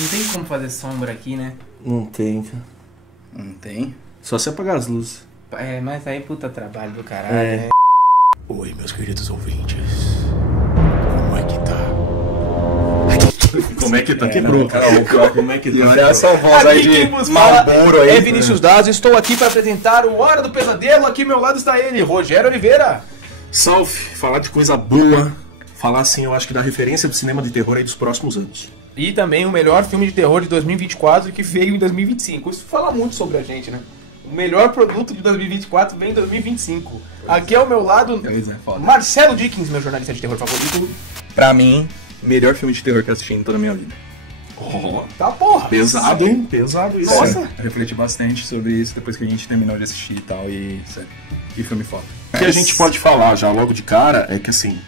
Não tem como fazer sombra aqui, né? Não tem, cara. Não tem? Só se apagar as luzes. É, mas aí puta trabalho do caralho, É. né? Oi, meus queridos ouvintes. Como é que tá? Como é que tá? Quebrou. Como é que tá? Olha essa voz aí Aqui quem de vos fala Marlboro aí. é Vinícius Daz, estou aqui para apresentar o Hora do Pesadelo. Aqui ao meu lado está ele, Rogério Oliveira. Salve, falar de coisa boa. Falar assim, eu acho que da referência do cinema de terror aí dos próximos anos. E também o melhor filme de terror de 2024 que veio em 2025. Isso fala muito sobre a gente, né? O melhor produto de 2024 vem em 2025. Aqui ao meu lado, Foda. Marcelo Dickens, meu jornalista de terror favorito. Pra mim, melhor filme de terror que eu assisti em toda a minha vida. Tá porra. Pesado, hein? Pesado isso. Nossa. Sério, eu refleti bastante sobre isso depois que a gente terminou de assistir e tal. E, sério, que filme foda. O que a gente pode falar já logo de cara é que assim,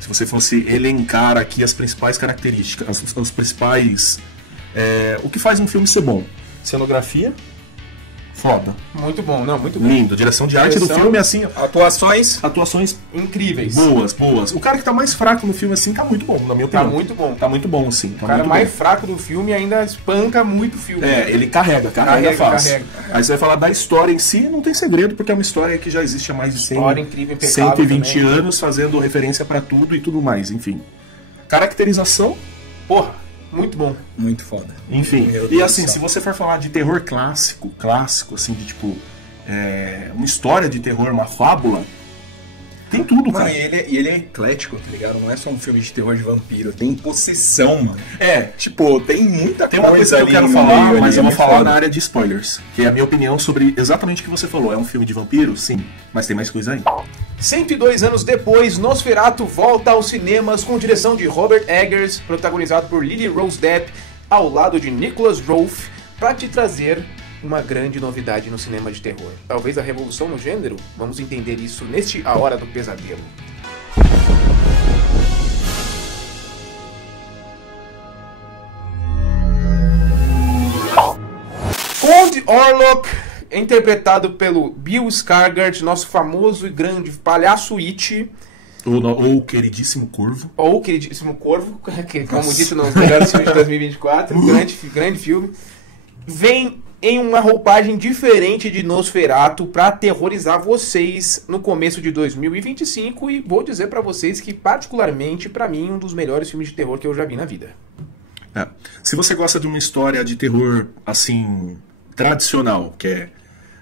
se você fosse elencar aqui as principais características, os principais... o que faz um filme ser bom? Cenografia, foda. Muito bom, não, muito bom. Lindo. Direção de arte do Direção. filme, assim, Atuações. atuações Incríveis. boas. O cara que tá mais fraco no filme, assim, tá muito bom, na minha Tá opinião. muito bom. Tá muito bom, sim. Tá O cara muito mais bom. fraco do filme ainda espanca muito o filme. Ele carrega Carrega, fácil. carrega. Aí você vai falar da história em si, não tem segredo, porque é uma história que já existe há mais de 100, História incrível, impecável 120 também. anos, fazendo referência pra tudo e tudo mais, enfim. Caracterização, Porra, muito bom. Muito foda. enfim. Meu E Deus assim, do céu. se você for falar de terror clássico, assim, de tipo, uma história de terror, uma fábula, tem tudo, Mano, cara. e ele é eclético, tá ligado? Não é só um filme de terror de vampiro, tem possessão, mano. É, Tipo, tem muita tem uma coisa que eu ali quero no falar, meio mas ali, eu vou muito falar foda. na área de spoilers, que é a minha opinião sobre exatamente o que você falou. É um filme de vampiro? Sim, mas tem mais coisa aí. 102 anos depois, Nosferatu volta aos cinemas com direção de Robert Eggers, protagonizado por Lily Rose Depp, ao lado de Nicholas Rolfe, para te trazer uma grande novidade no cinema de terror. Talvez a revolução no gênero? Vamos entender isso neste A Hora do Pesadelo. Conde Orlok, interpretado pelo Bill Skarsgård, nosso famoso e grande palhaço It, Ou o queridíssimo Corvo. ou o queridíssimo Corvo, que, como dito nos melhores filmes de 2024, grande filme, vem em uma roupagem diferente de Nosferatu para aterrorizar vocês no começo de 2025, e vou dizer para vocês que, particularmente, para mim, um dos melhores filmes de terror que eu já vi na vida. Se você gosta de uma história de terror, assim, tradicional, que é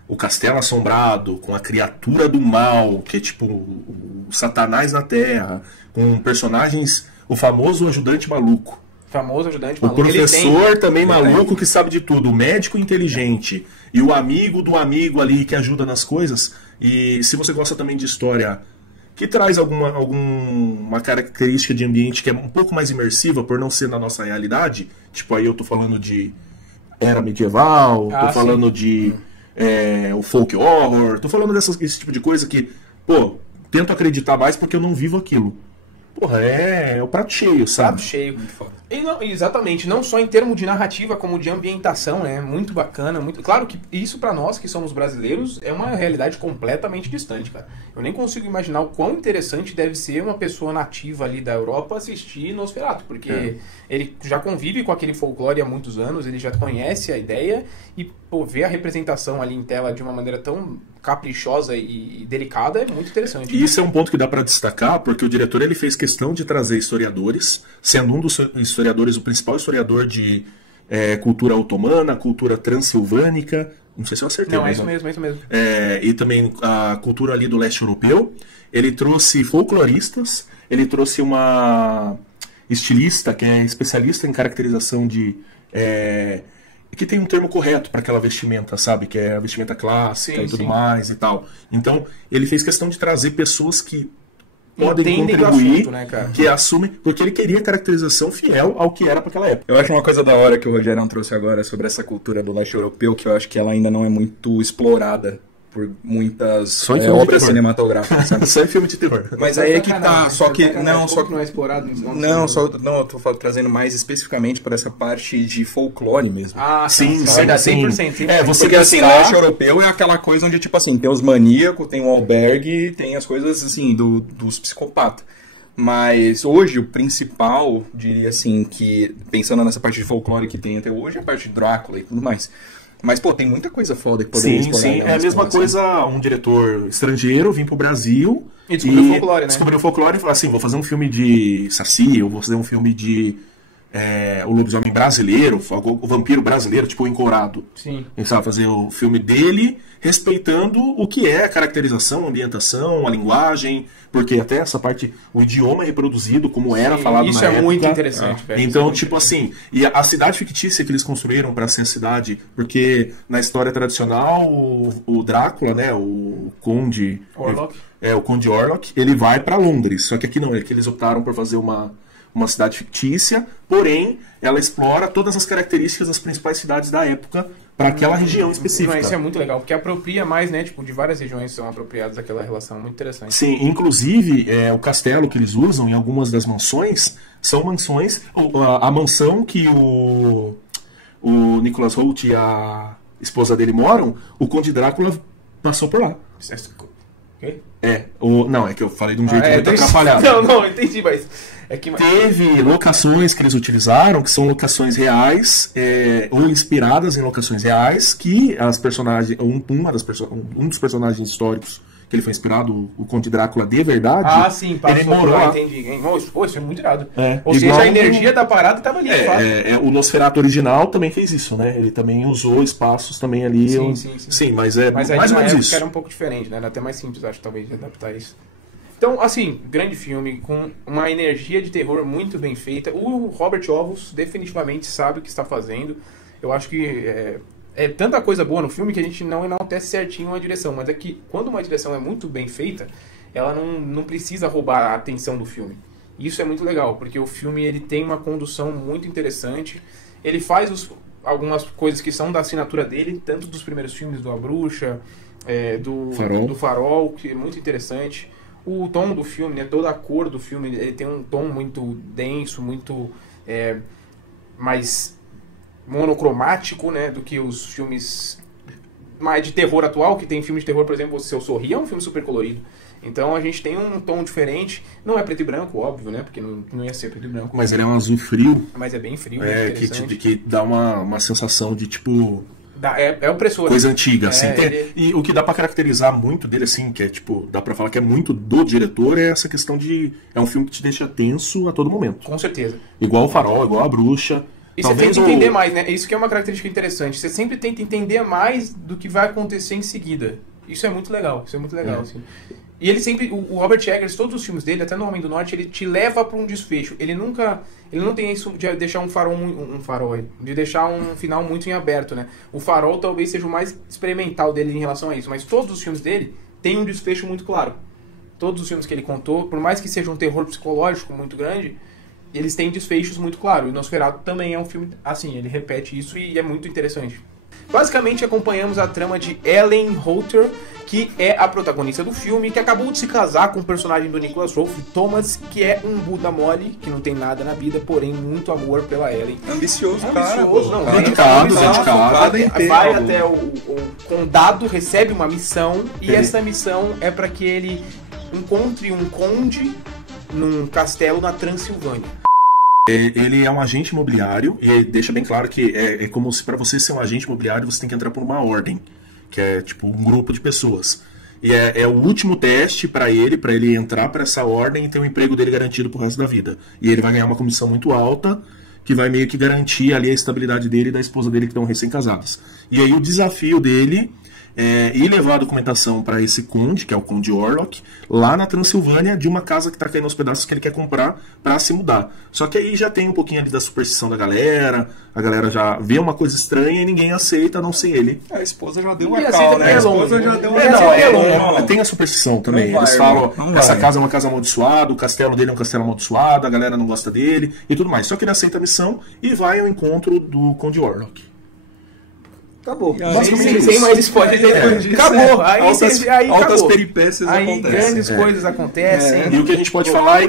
o Castelo Assombrado, com a criatura do mal, que é tipo o Satanás na Terra, com personagens, o famoso ajudante maluco. Famoso ajudante O maluco. Ele professor também maluco que sabe de tudo, o médico inteligente e o amigo do amigo ali que ajuda nas coisas. E se você gosta também de história que traz alguma característica de ambiente que é um pouco mais imersiva por não ser na nossa realidade, tipo aí eu tô falando de era medieval, tô sim. falando de o folk horror, tô falando desse tipo de coisa que, pô, tento acreditar mais porque eu não vivo aquilo. Porra, é o prato cheio, sabe? Prato cheio. E não, exatamente, não só em termos de narrativa, como de ambientação, né? Muito bacana, muito. Claro que isso pra nós que somos brasileiros é uma realidade completamente distante, cara. Eu nem consigo imaginar o quão interessante deve ser uma pessoa nativa ali da Europa assistir Nosferatu, porque ele já convive com aquele folclore há muitos anos, ele já conhece a ideia e, pô, ver a representação ali em tela de uma maneira tão caprichosa e delicada é muito interessante. E isso é um ponto que dá para destacar, porque o diretor ele fez questão de trazer historiadores, sendo um dos historiadores o principal historiador de cultura otomana, cultura transilvânica, não sei se eu acertei. Não, é mas isso mesmo, é isso mesmo. E também a cultura ali do leste europeu. Ele trouxe folcloristas, ele trouxe uma estilista que é especialista em caracterização de... que tem um termo correto para aquela vestimenta, sabe? Que é a vestimenta clássica Sim, e tudo sim. mais e tal. Então, ele fez questão de trazer pessoas que podem Entendem do contribuir, assunto, né, cara? que assumem, porque ele queria caracterização fiel ao que era para aquela época. Eu acho uma coisa da hora que o Rogério trouxe agora sobre essa cultura do leste europeu, que eu acho que ela ainda não é muito explorada por muitas Só em filme de obras terror. cinematográficas, sabe? Só em filme de terror. Mas aí é que tá, só que não, só não é explorado. não, eu tô trazendo mais especificamente para essa parte de folclore mesmo. Ah, Sim, sim, verdade, sim. 100%. 100%. Você Porque assim, buscar- leste europeu é aquela coisa onde, tipo assim, tem os maníacos, tem o albergue, tem as coisas assim, dos psicopatas. Mas hoje o principal, diria assim, que pensando nessa parte de folclore que tem até hoje, é a parte de Drácula e tudo mais. Mas, pô, tem muita coisa foda que poderia explorar. Sim, é a mesma coisa um diretor estrangeiro vir pro Brasil e descobrir o folclore, né? Descobrir o folclore e falar assim, vou fazer um filme de Saci, ou vou fazer um filme de o lobisomem brasileiro, o vampiro brasileiro, tipo o Encorado. Sim. A gente sabe fazer o filme dele respeitando o que é a caracterização, a ambientação, a linguagem, porque até essa parte, o idioma é reproduzido como era falado na época. Isso é muito interessante, velho. Então, tipo assim, e a cidade fictícia que eles construíram para ser a cidade, porque na história tradicional, o Drácula, né, o Conde Orlok. O Conde Orlok, ele vai para Londres, só que aqui não, é que eles optaram por fazer uma cidade fictícia, porém, ela explora todas as características das principais cidades da época para aquela região específica. Isso é muito legal, porque apropria mais, né, tipo, de várias regiões são apropriadas daquela relação, muito interessante. Sim, inclusive, o castelo que eles usam em algumas das mansões são mansões, a mansão que o Nicholas Hoult e a esposa dele moram, o Conde Drácula passou por lá. Okay? Não, é que eu falei de um jeito muito atrapalhado. Não, entendi, mas... Teve locações que eles utilizaram, que são locações reais, ou inspiradas em locações reais, que as personagens, um dos personagens históricos que ele foi inspirado, o Conde Drácula de verdade. Ah, sim, passou ele morou lá, lá. Entendi. Pô, isso é muito irado. Ou igual seja, a energia da parada estava ali, o Nosferatu original também fez isso, né? Ele também usou espaços também ali. Sim, mas mais ou menos isso. Era um pouco diferente, né? Era até mais simples, acho, talvez, de adaptar isso. Então, assim, grande filme, com uma energia de terror muito bem feita. O Robert Ovos definitivamente sabe o que está fazendo. Eu acho que é tanta coisa boa no filme que a gente não enaltece certinho a direção. Mas é que quando uma direção é muito bem feita, ela não precisa roubar a atenção do filme. Isso é muito legal, porque o filme ele tem uma condução muito interessante. Ele faz algumas coisas que são da assinatura dele, tanto dos primeiros filmes do A Bruxa, do Farol, que é muito interessante. O tom do filme, né, toda a cor do filme, ele tem um tom muito denso, muito mais monocromático, né, do que os filmes mais de terror atual, que tem filme de terror, por exemplo, Se Eu Sorrir, é um filme super colorido. Então a gente tem um tom diferente, não é preto e branco, óbvio, né, porque não ia ser preto e branco. Mas ele é um azul frio. Mas é bem frio, que dá uma sensação de tipo... É opressor. Coisa antiga, assim. E o que dá pra caracterizar muito dele, assim, que é tipo, dá pra falar que é muito do diretor, é essa questão de... É um filme que te deixa tenso a todo momento. Com certeza. Igual o Farol, igual a Bruxa. E você tenta entender mais, né? Isso que é uma característica interessante. Você sempre tenta entender mais do que vai acontecer em seguida. Isso é muito legal. Assim. E ele sempre... O Robert Eggers, todos os filmes dele, até no Homem do Norte, ele te leva pra um desfecho. Ele não tem isso de deixar de deixar um final muito em aberto, né? O Farol talvez seja o mais experimental dele em relação a isso, mas todos os filmes dele têm um desfecho muito claro. Todos os filmes que ele contou, por mais que seja um terror psicológico muito grande, eles têm desfechos muito claros. E o Nosferatu também é um filme assim, ele repete isso e é muito interessante. Basicamente acompanhamos a trama de Ellen Holter, que é a protagonista do filme, que acabou de se casar com o personagem do Nicholas Hoult, Thomas, que é um Buda mole, que não tem nada na vida, porém muito amor pela Ellen. Ambicioso, dedicado. Vai até o condado, recebe uma missão, e essa missão é para que ele encontre um conde num castelo na Transilvânia. Ele é um agente imobiliário, e deixa bem claro que é como se para você ser um agente imobiliário você tem que entrar por uma ordem, que é tipo um grupo de pessoas. E é o último teste para ele entrar para essa ordem e ter o emprego dele garantido pro resto da vida. E ele vai ganhar uma comissão muito alta, que vai meio que garantir ali a estabilidade dele e da esposa dele que estão recém-casadas. E aí o desafio dele ir levar a documentação para esse conde, que é o Conde Orlok, lá na Transilvânia, de uma casa que tá caindo aos pedaços que ele quer comprar para se mudar. Só que aí já tem um pouquinho ali da superstição da galera, a galera já vê uma coisa estranha e ninguém aceita, a não ser ele. A esposa já deu uma cal, né? A esposa já deu uma tem a superstição também. Eles falam, essa casa é uma casa amaldiçoada, o castelo dele é um castelo amaldiçoado, a galera não gosta dele e tudo mais. Só que ele aceita a missão e vai ao encontro do Conde Orlok. Acabou. Sem mais spoiler. Acabou. Aí altas peripécias aí acontecem. Grandes coisas acontecem. E o que a gente pode falar é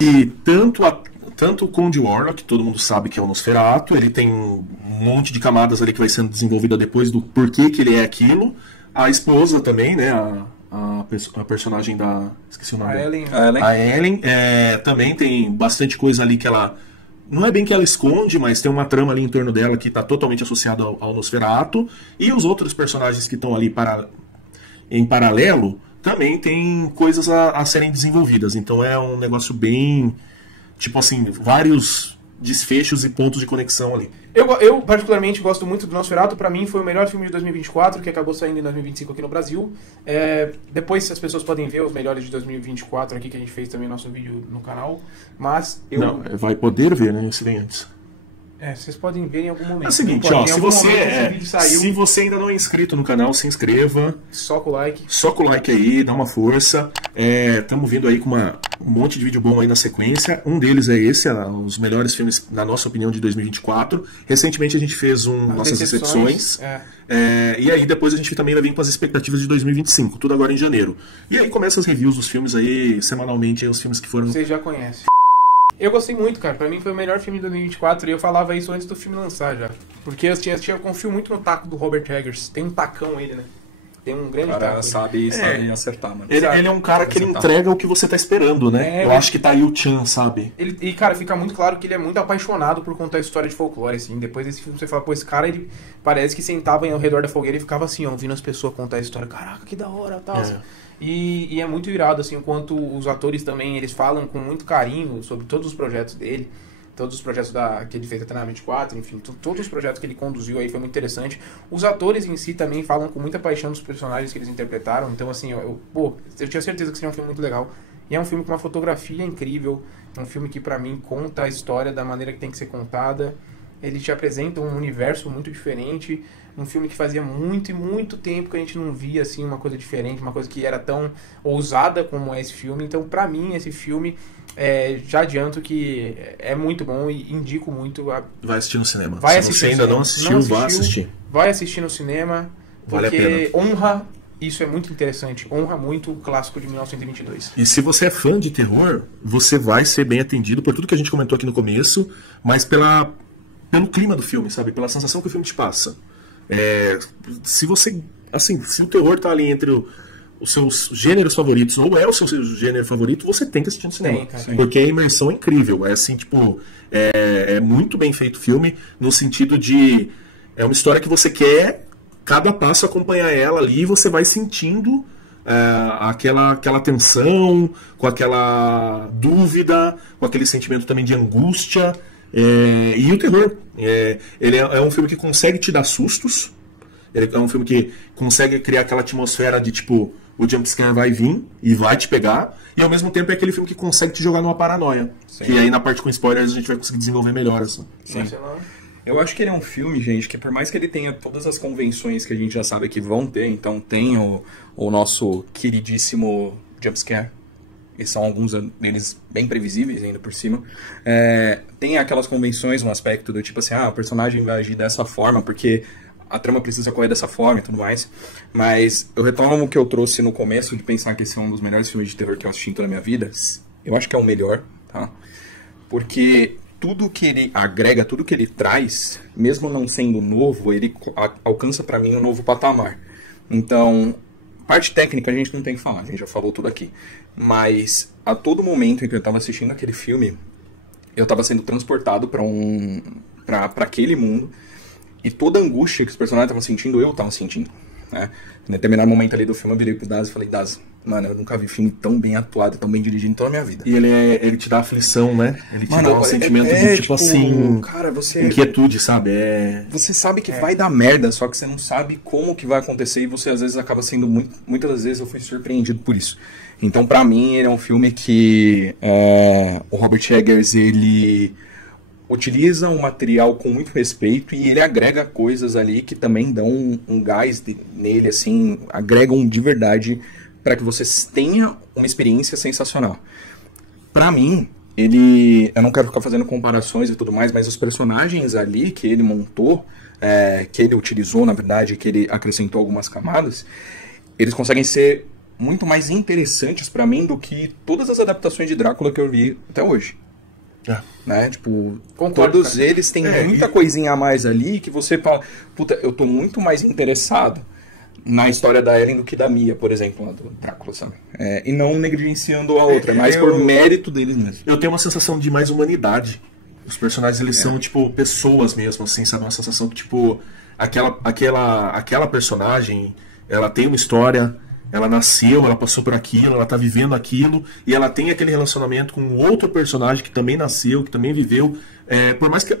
que tanto o Conde Orlok, que todo mundo sabe que é o Nosferatu, ele tem um monte de camadas ali que vai sendo desenvolvida depois do porquê que ele é aquilo. A esposa também, né, a personagem da... Esqueci o nome A dela. Ellen. A Ellen também tem bastante coisa ali que ela... Não é bem que ela esconde, mas tem uma trama ali em torno dela que está totalmente associada ao Nosferatu. E os outros personagens que estão ali em paralelo também tem coisas a serem desenvolvidas. Então é um negócio bem... Tipo assim, vários desfechos e pontos de conexão ali. Eu particularmente gosto muito do Nosferatu. Pra mim foi o melhor filme de 2024, que acabou saindo em 2025 aqui no Brasil. Depois as pessoas podem ver os melhores de 2024 aqui, que a gente fez também nosso vídeo no canal. Mas eu... Não, vai poder ver, né? Esse vem antes. Vocês podem ver em algum momento. É o seguinte, ó, se você ainda não é inscrito no canal, se inscreva. Soca o like. Soca o like aí, dá uma força. Estamos vindo aí com um monte de vídeo bom aí na sequência. Um deles é esse, os melhores filmes, na nossa opinião, de 2024. Recentemente a gente fez nossas decepções. E aí depois a gente também vai vir com as expectativas de 2025, tudo agora em janeiro. E aí começa as reviews dos filmes aí, semanalmente, aí, os filmes que foram... Vocês já conhecem. Eu gostei muito, cara. Pra mim foi o melhor filme de 2024 e eu falava isso antes do filme lançar já. Porque eu confio muito no taco do Robert Eggers. Tem um tacão ele, né? Tem um grande taco. O cara sabe acertar, mano. Ele é um cara que ele entrega o que você tá esperando, né? Eu acho que tá aí o Chan, sabe? E, cara, fica muito claro que ele é muito apaixonado por contar a história de folclore, assim. Depois desse filme você fala, pô, esse cara, ele parece que sentava ao redor da fogueira e ficava assim, ó, ouvindo as pessoas contar a história. Caraca, que da hora, tal. E é muito irado, assim, enquanto os atores também, eles falam com muito carinho sobre todos os projetos dele, todos os projetos que ele fez até na 24, enfim, todos os projetos que ele conduziu aí foi muito interessante. Os atores em si também falam com muita paixão dos personagens que eles interpretaram, então assim, eu tinha certeza que seria um filme muito legal. E é um filme com uma fotografia incrível, um filme que pra mim conta a história da maneira que tem que ser contada. Ele te apresenta um universo muito diferente, um filme que fazia muito e muito tempo que a gente não via assim uma coisa diferente, uma coisa que era tão ousada como é esse filme. Então, pra mim, esse filme, já adianto que é muito bom e indico muito. Vai assistir no cinema. Se você ainda não assistiu, vá assistir. Vai assistir no cinema, vale porque honra, isso é muito interessante, honra muito o clássico de 1922. E se você é fã de terror, você vai ser bem atendido por tudo que a gente comentou aqui no começo, mas pelo clima do filme, sabe? Pela sensação que o filme te passa. Se você, assim, se o terror tá ali entre os seus gêneros favoritos, ou é o seu gênero favorito, você tem que assistir no cinema. Porque a imersão é incrível. É assim, tipo, é muito bem feito o filme, no sentido de... É uma história que você quer, cada passo, acompanhar ela ali, e você vai sentindo aquela tensão, com aquela dúvida, com aquele sentimento também de angústia. E o terror, ele é um filme que consegue te dar sustos, ele é um filme que consegue criar aquela atmosfera de tipo, o jumpscare vai vir e vai te pegar, e ao mesmo tempo é aquele filme que consegue te jogar numa paranoia. Sim. Que aí na parte com spoilers a gente vai conseguir desenvolver melhor. Assim. Sim. Eu acho que ele é um filme, gente, que por mais que ele tenha todas as convenções que a gente já sabe que vão ter, então tem o nosso queridíssimo jumpscare, e são alguns deles bem previsíveis ainda por cima. Tem aquelas convenções, um aspecto do tipo assim, o personagem vai agir dessa forma, porque a trama precisa correr dessa forma e tudo mais. Mas eu retomo o que eu trouxe no começo, de pensar que esse é um dos melhores filmes de terror que eu assisti em toda a minha vida. Eu acho que é o melhor, tá? Porque tudo que ele agrega, tudo que ele traz, mesmo não sendo novo, ele alcança pra mim um novo patamar. Então, parte técnica a gente não tem que falar, a gente já falou tudo aqui. Mas a todo momento em que eu estava assistindo aquele filme, eu estava sendo transportado para aquele mundo, e toda a angústia que os personagens estavam sentindo, eu estava sentindo. Né? Em determinado momento ali do filme, eu virei pro Daz e falei, Daz, mano, eu nunca vi filme tão bem atuado, tão bem dirigido em toda a minha vida. E ele te dá aflição, né? Ele te dá um sentimento de tipo assim, cara, inquietude, sabe? Você sabe que vai dar merda, só que você não sabe como que vai acontecer, e você às vezes acaba sendo muitas das vezes eu fui surpreendido por isso. Então, pra mim, ele é um filme que o Robert Eggers, ele utiliza um material com muito respeito, e ele agrega coisas ali que também dão um gás nele, assim, agregam de verdade para que você tenha uma experiência sensacional. Pra mim, eu não quero ficar fazendo comparações e tudo mais, mas os personagens ali que ele montou, que ele utilizou, na verdade, que ele acrescentou algumas camadas, eles conseguem ser muito mais interessantes pra mim do que todas as adaptações de Drácula que eu vi até hoje. Né? Tipo, concordo, todos cara. Eles têm muita coisinha a mais ali que você fala, puta, eu tô muito mais interessado na história da Ellen do que da Mia, por exemplo, lá do Drácula, sabe? E não negligenciando a outra, mas por mérito deles mesmo. Eu tenho uma sensação de mais humanidade. Os personagens, eles são, tipo, pessoas mesmo, assim, sabe? Uma sensação que, tipo, aquela personagem, ela tem uma história, ela nasceu, ela passou por aquilo, ela tá vivendo aquilo, e ela tem aquele relacionamento com outro personagem que também nasceu, que também viveu. Por mais que...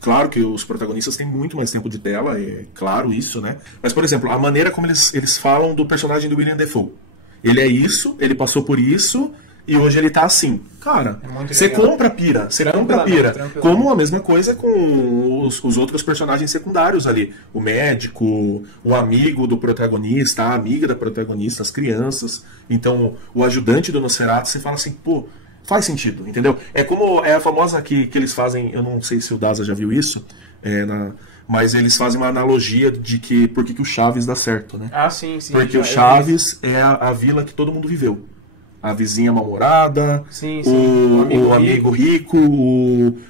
claro que os protagonistas têm muito mais tempo de tela, é claro isso, né? Mas, por exemplo, a maneira como eles falam do personagem do William Dafoe. Ele é isso, ele passou por isso, e hoje ele tá assim. Cara, você compra a pira, você compra a pira. Como a mesma coisa com os outros personagens secundários ali. O médico, o amigo do protagonista, a amiga da protagonista, as crianças. Então, o ajudante do Nosferatu, você fala assim, pô, faz sentido, entendeu? É como a famosa que eles fazem, eu não sei se o Daza já viu isso, mas eles fazem uma analogia de que por que o Chaves dá certo, né? Ah, sim, sim. Porque o Chaves é a vila que todo mundo viveu. A vizinha mal-humorada, o amigo rico,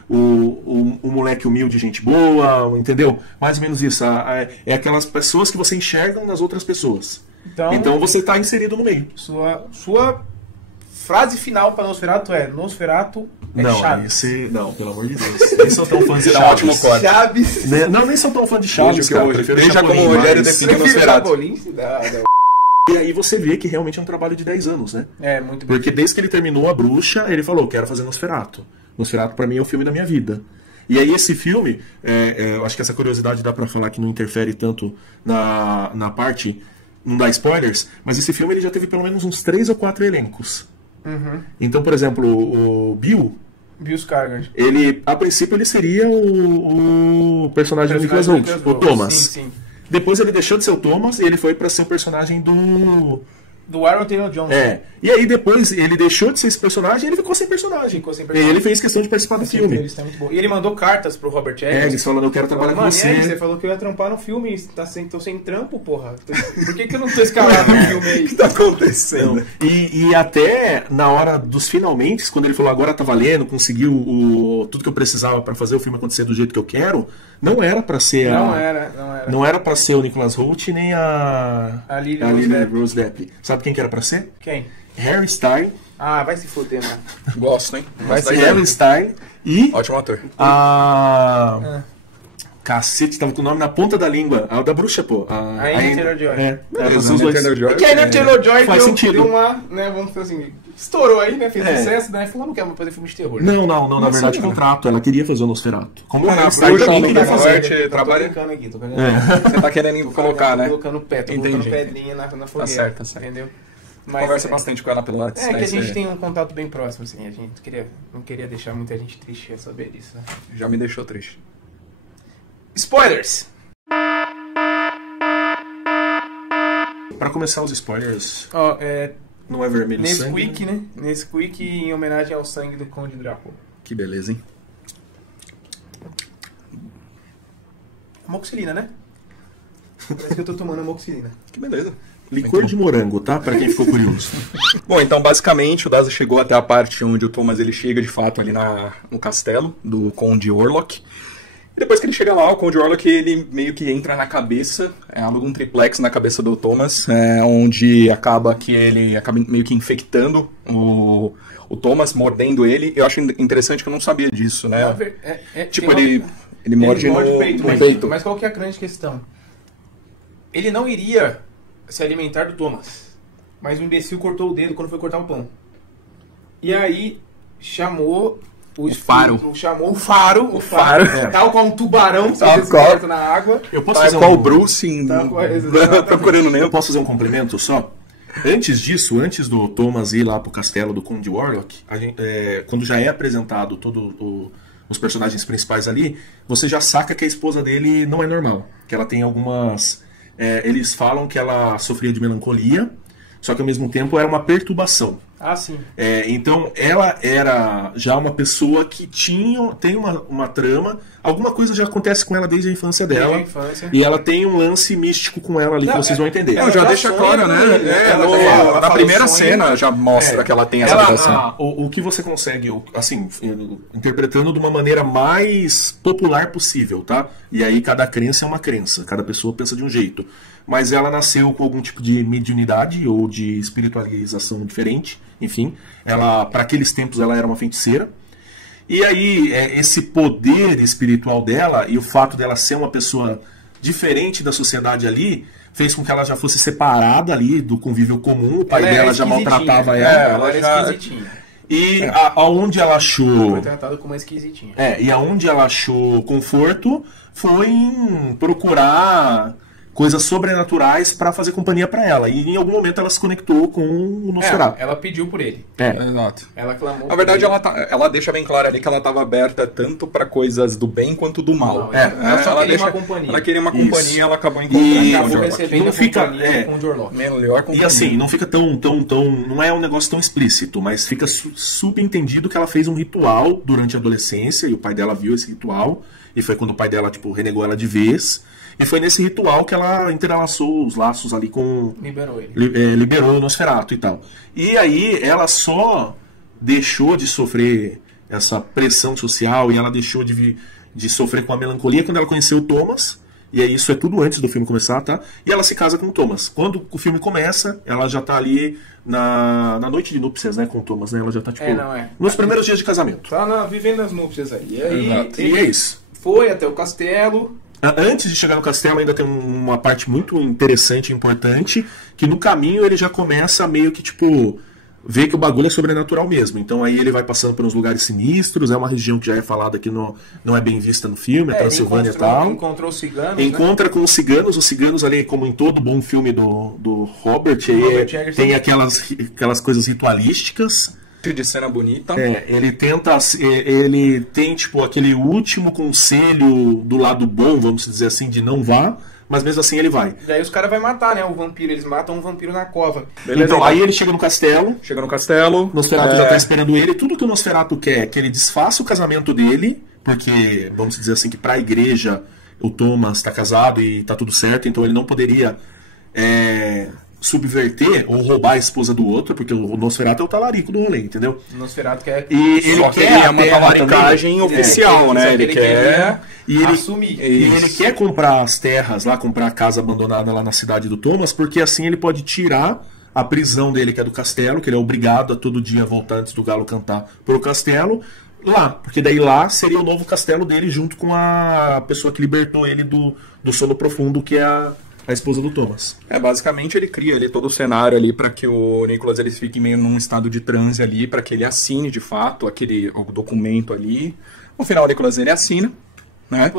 o moleque humilde, gente boa, entendeu? Mais ou menos isso. É aquelas pessoas que você enxerga nas outras pessoas. Então você está inserido no meio. Sua frase final para Nosferatu é: Nosferatu é Chaves. Não, pelo amor de Deus. Nem sou tão fã de Chaves. É um ótimo corte. Chaves. Não, nem sou tão fã de Chaves, cara. Veja como o Rogério define Nosferatu. E aí você vê que realmente é um trabalho de 10 anos, né? Muito bem. Porque desde que ele terminou A Bruxa, ele falou, quero fazer Nosferatu. Nosferatu pra mim é o filme da minha vida. E aí esse filme, eu acho que essa curiosidade dá pra falar que não interfere tanto na parte, não dá spoilers, mas esse filme ele já teve pelo menos uns 3 ou 4 elencos. Uhum. Então, por exemplo, o Bill Skarsgård. A princípio ele seria o personagem do Nicolas Hoult, o Thomas. Sim. Depois ele deixou de ser o Thomas e ele foi pra ser o personagem do Aaron Taylor Johnson. E aí depois ele deixou de ser esse personagem e ele ficou sem personagem. E ele fez questão de participar do filme. E ele mandou cartas pro Robert Eggers. Falando, eu quero trabalhar com você. Você falou que eu ia trampar no filme, tô sem trampo, porra. Por que eu não tô escalado no filme aí? O que tá acontecendo? E até na hora dos finalmente, quando ele falou, agora tá valendo, conseguiu tudo que eu precisava pra fazer o filme acontecer do jeito que eu quero, não era pra ser Não era pra ser o Nicolas Hoult nem a Lily Rose Depp. Sabe quem que era pra ser? Quem? Harry Styles. Ah, vai se fuder, mano. Gosto, hein? Vai ser Harry Styles e... Ótimo ator. Cacete, tava com o nome na ponta da língua. A da bruxa, pô. A Anya Taylor-Joy. Taylor-Joy. Que a Anya Taylor-Joy faz sentido. Deu uma, né, vamos dizer assim, estourou aí, né, fez sucesso, né, falou, não quer fazer filme de terror. Não, na verdade, contrato. Ela queria fazer o Nosferatu. Como a Styles também queria fazer. Tô brincando aqui, Você tá querendo colocar, né? Tô colocando pedrinha na fogueira. Tá certo. Entendeu? Mas conversa bastante com ela pelo WhatsApp. Que a gente tem um contato bem próximo, assim. A gente não queria deixar muita gente triste a saber disso, né? Já me deixou triste. Spoilers! Pra começar os spoilers... Não é vermelho sangue, Nesquik, né? Nesquik em homenagem ao sangue do Conde Drácula. Que beleza, hein? Amoxicilina, né? Parece que eu tô tomando amoxicilina. Que beleza. Licor de morango, tá? Pra quem ficou curioso. Bom, então basicamente o Daza chegou até a parte onde o Thomas ele chega de fato ali no castelo do Conde Orlok. E depois que ele chega lá, o Conde Orlok ele meio que entra na cabeça, aluga um triplex na cabeça do Thomas, onde acaba que ele acaba meio que infectando o Thomas, mordendo ele. Eu acho interessante que eu não sabia disso, né? Ele morde no peito. Mas qual que é a grande questão? Ele não iria se alimentar do Thomas, mas o imbecil cortou o dedo quando foi cortar o pão. E aí chamou o faro. Chamou o faro. Tal qual um tubarão descoberto na água. Eu posso fazer o Bruce procurando nem. Eu posso fazer um complemento só? Antes disso, antes do Thomas ir lá pro castelo do Conde Orlok, quando já é apresentado os personagens principais ali, você já saca que a esposa dele não é normal. Que ela tem algumas... eles falam que ela sofria de melancolia, só que ao mesmo tempo era uma perturbação. Ah, sim. Então, ela era já uma pessoa que tem uma trama, alguma coisa já acontece com ela desde a infância dela. Desde a infância. E ela tem um lance místico com ela ali que vocês vão entender. Ela já deixa claro, né? Na primeira cena já mostra que ela tem essa ligação. O que você consegue, assim, interpretando de uma maneira mais popular possível, tá? E aí cada crença é uma crença, cada pessoa pensa de um jeito. Mas ela nasceu com algum tipo de mediunidade ou de espiritualização diferente. Enfim, ela, para aqueles tempos, ela era uma feiticeira. E aí, esse poder espiritual dela e o fato dela ser uma pessoa diferente da sociedade ali fez com que ela já fosse separada ali do convívio comum. O pai dela já maltratava ela. Ela era esquisitinha. E aonde ela achou... Foi tratada como uma esquisitinha. E aonde ela achou conforto foi em procurar coisas sobrenaturais para fazer companhia para ela. E em algum momento ela se conectou com o Nosferatu. Ela pediu por ele. Exato. Ela clamou. Na verdade, ela deixa bem claro ali que ela estava aberta tanto para coisas do bem quanto do mal. Ela só queria uma companhia. Ela queria uma companhia e ela acabou encontrando. Acabou recebendo a companhia com o Jorlock. Melhor companhia. E assim, não fica tão... Não é um negócio tão explícito, mas fica subentendido que ela fez um ritual durante a adolescência e o pai dela viu esse ritual. E foi quando o pai dela, renegou ela de vez. E foi nesse ritual que ela entrelaçou os laços ali com... Liberou ele. Liberou o Nosferatu e tal. E aí ela só deixou de sofrer essa pressão social e ela deixou de sofrer com a melancolia quando ela conheceu o Thomas. E aí isso é tudo antes do filme começar, tá? E ela se casa com o Thomas. Quando o filme começa, ela já tá ali na noite de núpcias, né, com o Thomas, né? Ela já tá, nos primeiros dias de casamento. Tá vivendo as núpcias aí. E aí, e é isso. Foi até o castelo... Antes de chegar no castelo ainda tem uma parte muito interessante e importante, que no caminho ele já começa a meio que, ver que o bagulho é sobrenatural mesmo. Então aí ele vai passando por uns lugares sinistros, é uma região que já é falada que não é bem vista no filme, é Transilvânia e tal. Encontrou os ciganos, Encontra com os ciganos ali, como em todo bom filme do Robert, tem aquelas coisas ritualísticas. De cena bonita. Ele tem aquele último conselho do lado bom, vamos dizer assim, de não vá, mas mesmo assim ele vai. E aí os caras vão matar, né, o vampiro, eles matam um vampiro na cova. Beleza, então aí ele chega no castelo. Nosferatu já tá esperando ele, tudo que o Nosferatu quer é que ele desfaça o casamento dele, porque, vamos dizer assim, que pra igreja o Thomas tá casado e tá tudo certo, então ele não poderia... subverter ou roubar a esposa do outro, porque o Nosferatu é o talarico do rolê, entendeu? O Nosferatu quer... E ele quer uma talaricagem oficial, né? Ele quer assumir. E ele quer comprar as terras lá, comprar a casa abandonada lá na cidade do Thomas, porque assim ele pode tirar a prisão dele, que é do castelo, que ele é obrigado a todo dia voltar antes do galo cantar pro castelo, lá. Porque daí lá seria o novo castelo dele, junto com a pessoa que libertou ele do sono profundo, que é a esposa do Thomas. Basicamente ele cria ali todo o cenário ali para que o Nicholas ele fique meio num estado de transe ali, para que ele assine de fato o documento ali. No final o Nicholas ele assina, né?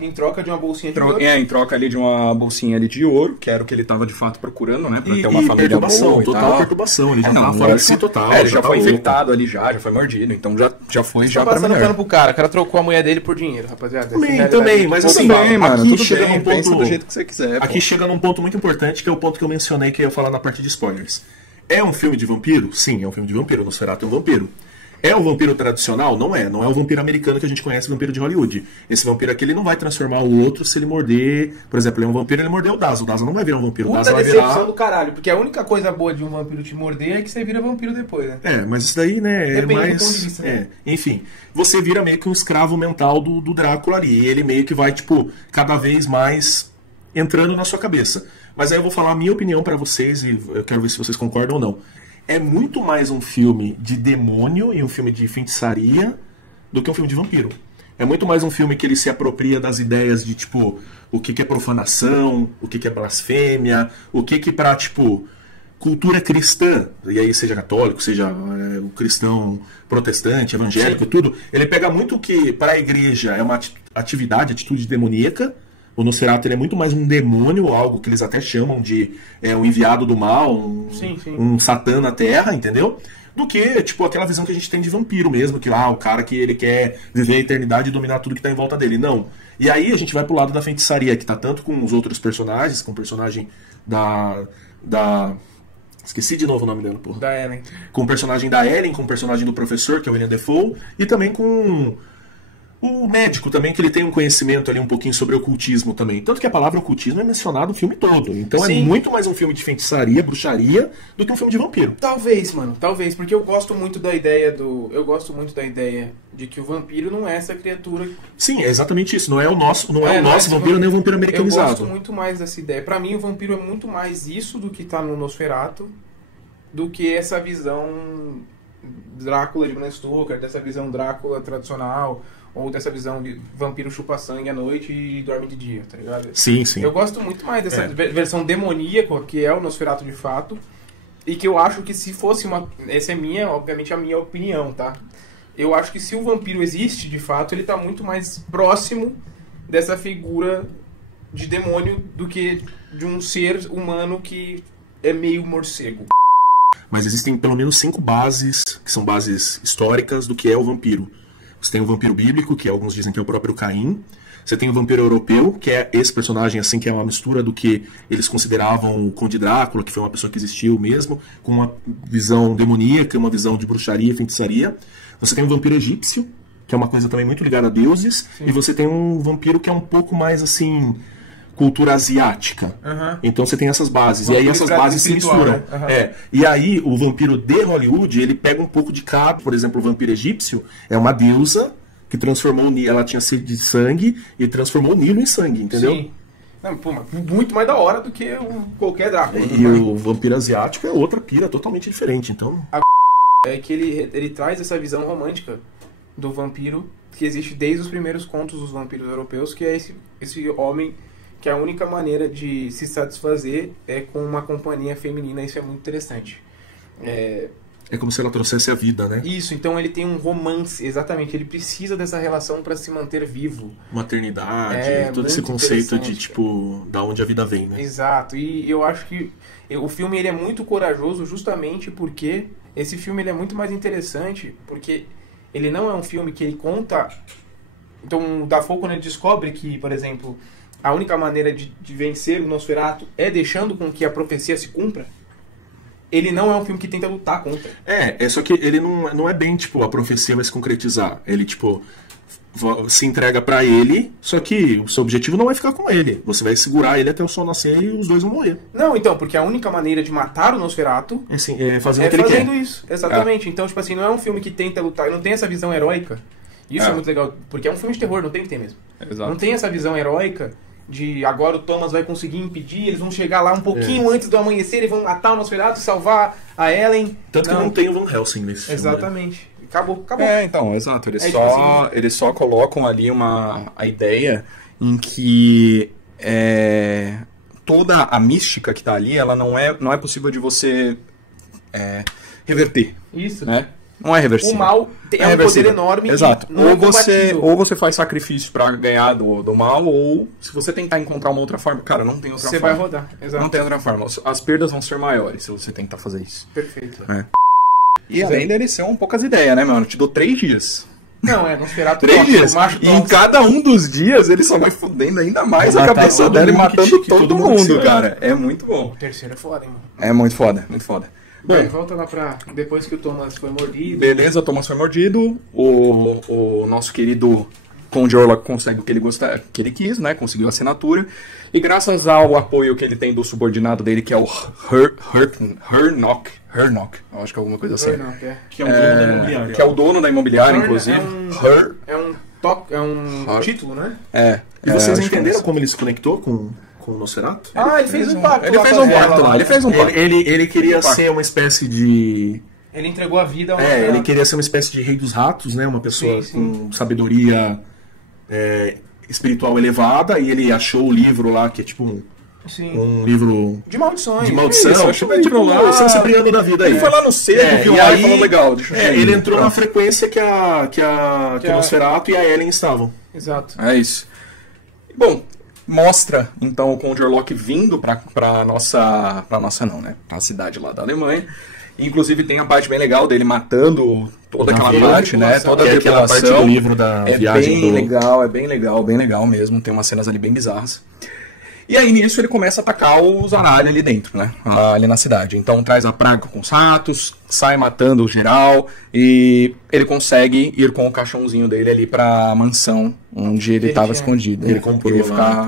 Em troca de uma bolsinha de ouro. Em troca ali de uma bolsinha ali de ouro, que era o que ele estava de fato procurando, né? Pra ter uma família boa total perturbação. Ele já tava fora de si total. Ele já foi infectado ali já foi mordido. Então já foi já pra passando pano pro cara. O cara trocou a mulher dele por dinheiro, rapaziada. Também, mas assim, mano, aqui chega num ponto do jeito que você quiser. Aqui chega num ponto muito importante, que é o ponto que eu mencionei, que eu ia falar na parte de spoilers. É um filme de vampiro? Sim, é um filme de vampiro. O Nosferatu é um vampiro. É um vampiro tradicional? Não é. Não é o vampiro americano que a gente conhece, o vampiro de Hollywood. Esse vampiro aqui, ele não vai transformar o outro se ele morder... Por exemplo, ele é um vampiro, ele mordeu o Daza. O Daza não vai virar um vampiro. O Daza vai virar... decepção do caralho. Porque a única coisa boa de um vampiro te morder é que você vira vampiro depois, né? Mas isso daí, né? Depende é mais... do ponto de vista, né? Enfim, você vira meio que um escravo mental do Drácula ali. E ele meio que vai, cada vez mais entrando na sua cabeça. Mas aí eu vou falar a minha opinião pra vocês e eu quero ver se vocês concordam ou não. É muito mais um filme de demônio e um filme de feitiçaria do que um filme de vampiro. É muito mais um filme que ele se apropria das ideias de, o que é profanação, o que é blasfêmia, o que pra, cultura cristã, e aí seja católico, seja o cristão protestante, evangélico, tudo. Ele pega muito o que para a igreja é uma atitude demoníaca. O Nosferatu ele é muito mais um demônio, algo que eles até chamam de um enviado do mal, um satã na Terra, entendeu? Do que, aquela visão que a gente tem de vampiro mesmo, que o cara que ele quer viver a eternidade e dominar tudo que tá em volta dele. Não. E aí a gente vai pro lado da feitiçaria, que tá tanto com os outros personagens, com o personagem da Esqueci de novo o nome dela, porra. Da Ellen. Com o personagem da Ellen, com o personagem do professor, que é o William Dafoe, e também com o médico também, que ele tem um conhecimento ali um pouquinho sobre ocultismo também. Tanto que a palavra ocultismo é mencionada o filme todo. Então Sim. é muito mais um filme de feitiçaria, bruxaria, do que um filme de vampiro. Talvez, mano, talvez, porque eu gosto muito da ideia de que o vampiro não é essa criatura. Sim, é exatamente isso. Não é o nosso, não é o não nosso esse vampiro, nem o vampiro Eu americanizado. gosto muito mais dessa ideia. Pra mim, o vampiro é muito mais isso do que tá no Nosferatu, do que essa visão Drácula de Bram Stoker, dessa visão Drácula tradicional, ou dessa visão de vampiro chupa sangue à noite e dorme de dia, tá ligado? Sim, sim. Eu gosto muito mais dessa versão demoníaca, que é o Nosferatu de fato, e que eu acho que se fosse uma... Essa é obviamente, a minha opinião, tá? Eu acho que se o vampiro existe, de fato, ele tá muito mais próximo dessa figura de demônio do que de um ser humano que é meio morcego. Mas existem pelo menos 5 bases, que são bases históricas do que é o vampiro. Você tem o vampiro bíblico, que alguns dizem que é o próprio Caim. Você tem o vampiro europeu, que é esse personagem assim, que é uma mistura do que eles consideravam o Conde Drácula, que foi uma pessoa que existiu mesmo, com uma visão demoníaca, uma visão de bruxaria e feitiçaria. Você tem o vampiro egípcio, que é uma coisa também muito ligada a deuses. Sim. E você tem um vampiro que é um pouco mais assim... cultura asiática. Então você tem essas bases. E aí essas bases se misturam. Né? E aí o vampiro de Hollywood, ele pega um pouco de cada. Por exemplo, o vampiro egípcio é uma deusa que transformou o Nilo. Ela tinha sede de sangue e transformou o Nilo em sangue, entendeu? Sim. Não, pô, muito mais da hora do que qualquer Drácula. E o vampiro asiático é outra pira totalmente diferente. Então... É que ele traz essa visão romântica do vampiro que existe desde os primeiros contos dos vampiros europeus, que é esse homem que a única maneira de se satisfazer é com uma companhia feminina. Isso é muito interessante. É como se ela trouxesse a vida, né? Isso, então ele tem um romance, exatamente. Ele precisa dessa relação para se manter vivo. Maternidade, todo esse conceito de, tipo, da onde a vida vem, né? Exato, e eu acho que o filme ele é muito corajoso justamente porque esse filme ele é muito mais interessante, porque ele não é um filme que ele conta... Então, o Dafoe, quando ele descobre que, por exemplo... A única maneira de vencer o Nosferatu é deixando com que a profecia se cumpra. Ele não é um filme que tenta lutar contra. Só que ele não é bem, tipo, a profecia vai se concretizar. Ele, tipo, se entrega pra ele, só que o seu objetivo não é ficar com ele. Você vai segurar ele até o sol nascer e os dois vão morrer. Não, então, porque a única maneira de matar o Nosferatu é fazendo o que ele quer. Fazendo isso, exatamente. Então, tipo assim, não é um filme que tenta lutar, não tem essa visão heróica. Isso é muito legal, porque é um filme de terror, não tem que ter mesmo. Exato. Não tem essa visão heróica de agora o Thomas vai conseguir impedir, eles vão chegar lá um pouquinho antes do amanhecer e vão matar o Nosferatu e salvar a Ellen. Tanto que não tem o Van Helsing nesse filme. Exatamente. Né? Acabou. Então, exato. Assim, eles só colocam ali a ideia em que toda a mística que tá ali, ela não é possível de você reverter. Isso. Né? Não é reversível. O mal é um poder enorme. Exato. Ou você faz sacrifícios pra ganhar do mal, ou se você tentar encontrar uma outra forma, cara, não tem outra forma. Você vai rodar. Exato. Não tem outra forma. As perdas vão ser maiores se você tentar fazer isso. Perfeito. E além dele ser poucas ideias, né, mano? Eu te dou 3 dias. Não, Nosferatu 3 dias. E em cada um dos dias ele só vai fudendo ainda mais a cabeça dela e matando todo mundo, cara. É muito bom. O terceiro é foda, hein, mano. É muito foda, muito foda. Bem, volta lá pra depois que o Thomas foi mordido. Beleza, o Thomas foi mordido. O nosso querido Conde Orlok consegue o que ele quis, né? Conseguiu a assinatura. E graças ao apoio que ele tem do subordinado dele, que é o Hernok. Eu acho que é alguma coisa assim. Hernok, Que é o dono da imobiliária. Que é o dono da imobiliária, inclusive. É um título, né? E vocês entenderam como ele se conectou com o Nosferatu? Ele fez um pacto. Ele fez um pacto lá. Ele fez um pacto. Ele queria ser uma espécie de... Ele entregou a vida ao ele queria ser uma espécie de rei dos ratos, né? Uma pessoa com sabedoria espiritual elevada, e ele achou o livro lá, que é tipo um livro de maldições. De maldição. Tipo, São Cipriano da vida aí. Ele foi lá no cedo, que o Lai falou legal. Ele entrou na frequência que o Nosferatu e a Ellen estavam. Exato. É isso. Bom, mostra então o Conde Orlok vindo pra nossa não, né? A cidade lá da Alemanha. Inclusive tem a parte bem legal dele matando toda aquela parte, né? Toda a aquela parte do livro da viagem bem legal, bem legal mesmo. Tem umas cenas ali bem bizarras. E aí nisso ele começa a atacar os Aralha ali dentro, né? Ali na cidade. Então traz a praga com os ratos, sai matando o geral e ele consegue ir com o caixãozinho dele ali pra mansão onde ele tava escondido. Ele comprou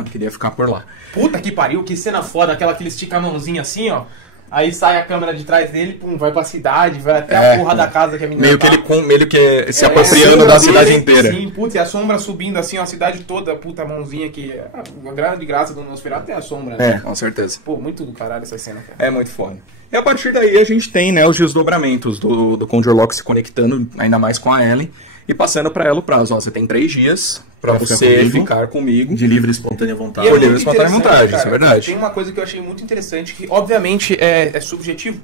queria ficar por lá. Puta que pariu, que cena foda, aquela que ele estica a mãozinha assim, ó. Aí sai a câmera de trás dele, pum, vai pra cidade, vai até a porra da casa que a menina Meio que tá. meio que se apropriando da cidade inteira. Sim, putz, e a sombra subindo assim, ó, a cidade toda, puta, a mãozinha que... A grande graça do Nosferatu é a sombra, né? Com certeza. Pô, muito do caralho essa cena, cara. É muito foda. E a partir daí a gente tem, né, os desdobramentos do Conjure Lock se conectando ainda mais com a Ellen e passando pra ela o prazo. Ó, você tem 3 dias pra você ficar comigo. De livre e espontânea vontade. E é Livre e muito espontânea interessante, vontade, cara. isso é verdade. Tem uma coisa que eu achei muito interessante, que obviamente é subjetivo,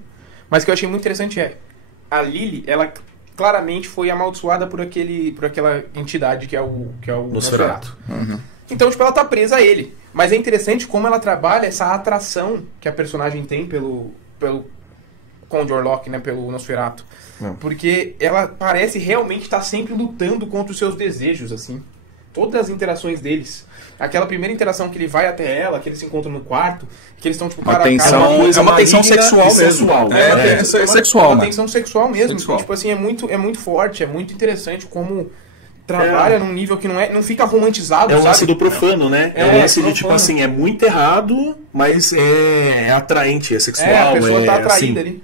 mas que eu achei muito interessante a Lily, ela claramente foi amaldiçoada por aquela entidade que é o Nosferatu. Uhum. Então, tipo, ela tá presa a ele. Mas é interessante como ela trabalha essa atração que a personagem tem pelo Conjure Lock, né, pelo Nosferatu. Porque ela parece realmente estar sempre lutando contra os seus desejos, assim. Todas as interações deles. Aquela primeira interação que ele vai até ela, que eles se encontram no quarto, que eles estão, tipo, cara a cara. É uma tensão sexual mesmo. Sexual, É sexual, uma tensão sexual mesmo. Sexual. E, tipo assim, é muito forte, é muito interessante como trabalha num nível que não fica romantizado, É o sabe? lance do profano, né? É o lance de, tipo profano. assim, é muito errado, mas é atraente, é sexual. A pessoa tá assim, atraída ali.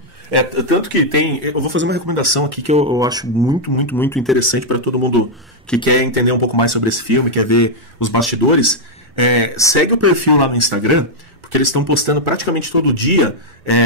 Tanto que tem... Eu vou fazer uma recomendação aqui que eu acho muito interessante para todo mundo que quer entender um pouco mais sobre esse filme, quer ver os bastidores. Segue o perfil lá no Instagram, porque eles estão postando praticamente todo dia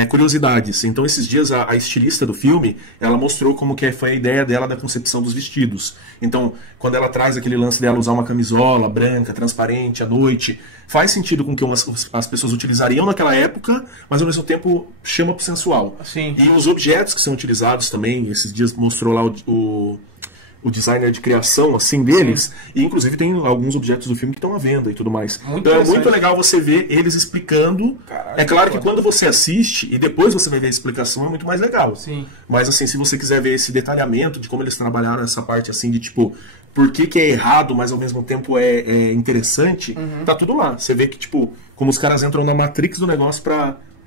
curiosidades. Então, esses dias, a estilista do filme, ela mostrou como que foi a ideia dela da concepção dos vestidos. Então, quando ela traz aquele lance dela usar uma camisola branca, transparente, à noite, faz sentido com que as pessoas utilizariam naquela época, mas ao mesmo tempo chama pro sensual. Sim. E os objetos que são utilizados também, esses dias mostrou lá o designer de criação assim deles. Sim. E inclusive tem alguns objetos do filme que estão à venda e tudo mais. Então é muito legal você ver eles explicando. Caralho, é claro que quando você assiste e depois você vai ver a explicação é muito mais legal. Sim. Mas assim, se você quiser ver esse detalhamento de como eles trabalharam essa parte assim de tipo, por que é errado, mas ao mesmo tempo é interessante, tá tudo lá. Você vê que tipo, como os caras entram na matrix do negócio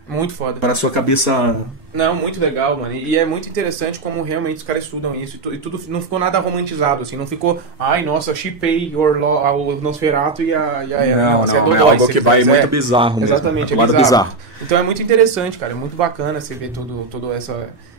muito foda. Para a sua cabeça... Não, muito legal, mano. E é muito interessante como realmente os caras estudam isso. E tudo não ficou nada romantizado, assim. Não ficou, ai, nossa, shippei o Nosferatu e a Não, é algo que vai muito bizarro mesmo. Exatamente, é bizarro. Então é muito interessante, cara. É muito bacana você ver toda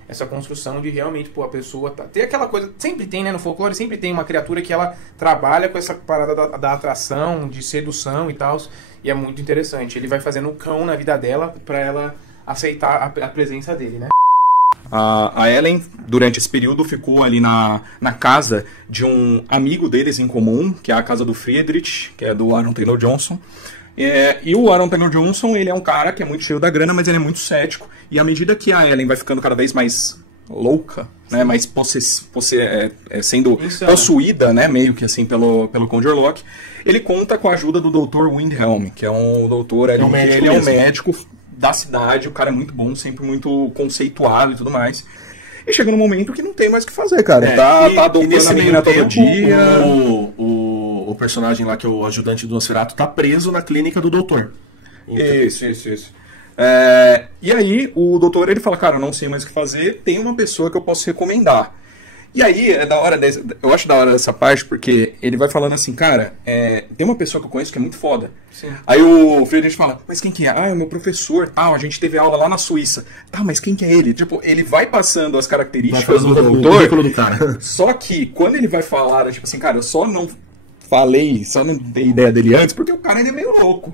essa construção de realmente, pô, a pessoa... Tem aquela coisa... Sempre tem, né? No folclore sempre tem uma criatura que ela trabalha com essa parada da atração, de sedução e tal. E é muito interessante. Ele vai fazendo um cão na vida dela pra ela aceitar a presença dele, né? A Ellen, durante esse período, ficou ali na casa de um amigo deles em comum, que é a casa do Friedrich, que é do Aaron Taylor Johnson. E o Aaron Taylor Johnson, ele é um cara que é muito cheio da grana, mas ele é muito cético. E à medida que a Ellen vai ficando cada vez mais louca, né, mais sendo possuída, né, meio que assim, pelo Conjure Lock, ele conta com a ajuda do Dr. Windhelm, que é um doutor ali, ele é um médico da cidade, o cara é muito bom, sempre muito conceituado e tudo mais. E chega num momento que não tem mais o que fazer, cara. Tá dopando a menina todo dia. O personagem lá, que é o ajudante do Nosferatu, tá preso na clínica do doutor. Então, isso. E aí, o doutor, ele fala, cara, eu não sei mais o que fazer, tem uma pessoa que eu posso recomendar. E aí, eu acho da hora dessa parte, porque ele vai falando assim, cara, tem uma pessoa que eu conheço que é muito foda. Sim. Aí o Friedrich fala, mas quem que é? Ah, é o meu professor, tal, a gente teve aula lá na Suíça. Tá, mas quem que é ele? Tipo, ele vai passando as características do doutor, do cara. Só que, quando ele vai falar, tipo assim, cara, eu só não dei ideia dele antes, porque o cara ele é meio louco.